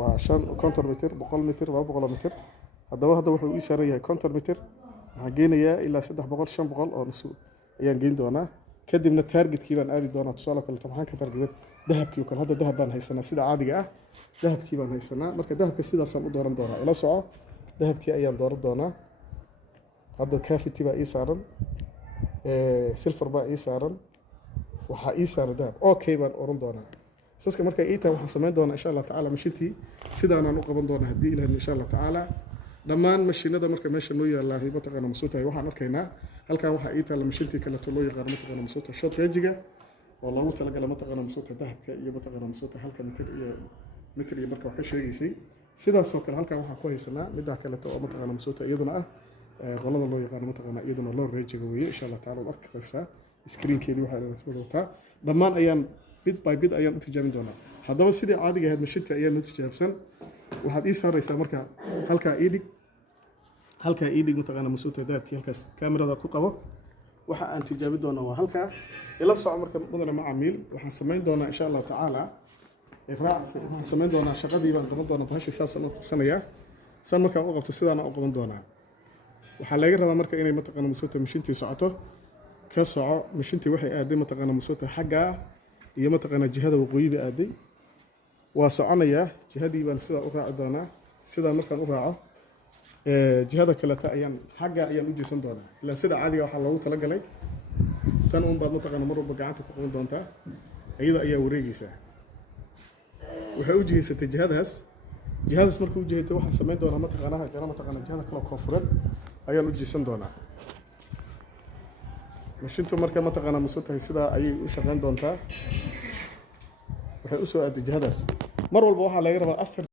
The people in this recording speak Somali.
وعشان كونتر متر بقول متر بقول متر هذا وحو يساريها كونتر متر هجينيا إلا 300 500 أو نص أيام جين دونا كدبنا التارجت كيبان عادي دونا تصالك ولا طبعا كتارجت ذهب كيوكل هذا ذهب بان هاي سنة سيدا عادي ذهب كيبان هاي سنة مركز ذهب كسيدا صار دوران دونا إلى ساعة ذهب كي أيام دور دونا هذا كافي تبا إيسارن سيلفر با إيسارن وحا إيسار ذهب أوكي بان أورن دونا ساسك مركز إيتا وحا سمين دونا إن شاء الله تعالى مشيتي سيدا أنا نقبن دونا هدي إلى إن شاء الله تعالى dhammaan mashiinada marka meesha noo yaalahay mataqaana masuuta waxaan arkaynaa halkan waxa ay taala mashiintii kala tolo yaqaan mataqaana masuuta short range-ga oo lagu talagalay mataqaana masuuta dahabka iyo mataqaana masuuta halka mitir iyo marka wax ka sheegaysay sidaas oo kale halkan waxa ku haysanaa midda kale oo mataqaana masuuta iyaduna ah qolada loo yaqaan mataqaana iyaduna loo range-ga weeye insha Allah taala arkaysaa screen-keedii waxa la soo wataa dhammaan ayaan bit by bit ayaan u tijaabin doonaa haddaba sidii caadiga ahayd mashiinta ayaan u tijaabsan waxaad ii saaraysaa marka halkaa ii dhig mataqaana masuuta dahabkii halkaas kaamirada ku qabo waxa aan tijaabi doonaa waa halkaa ila soco marka mudane macaamiil waxaan samayn doonaa insha Allah tacaala waxaan samayn doonaa shaqadii baan qaban doonaa bahashii saasaan u qabsanayaa saan markaan u qabto sidaana u qaban doonaa waxaa laga rabaa marka inay mataqaana masuuta mashiintii socoto ka soco mashiintii waxay aaday mataqaana masuuta xaggaa iyo mataqaana jihada waqooyiba aaday waa soconayaa jihadii baan sidaa u raaci doonaa sidaa markaan u raaco jihada kaleta ayaan xagga ayaan u jeesan doonaa ilaa sida caadiga waxaa loogu talagalay tan uun baad mataqaana mar walba gacanta ku qaban doontaa iyada ayaa wareegaysaa waxay u jihaysatay jihadaas marka u jihaytay waxaan samayn doonaa mataqaana jihada kale koonfureed ayaan u jeesan doonaa mashiintu marka mataqaana masuutahay sidaa ayay u shaqayn doontaa waxay u soo aaday jihadaas mar walba waxaa laga rabaa afar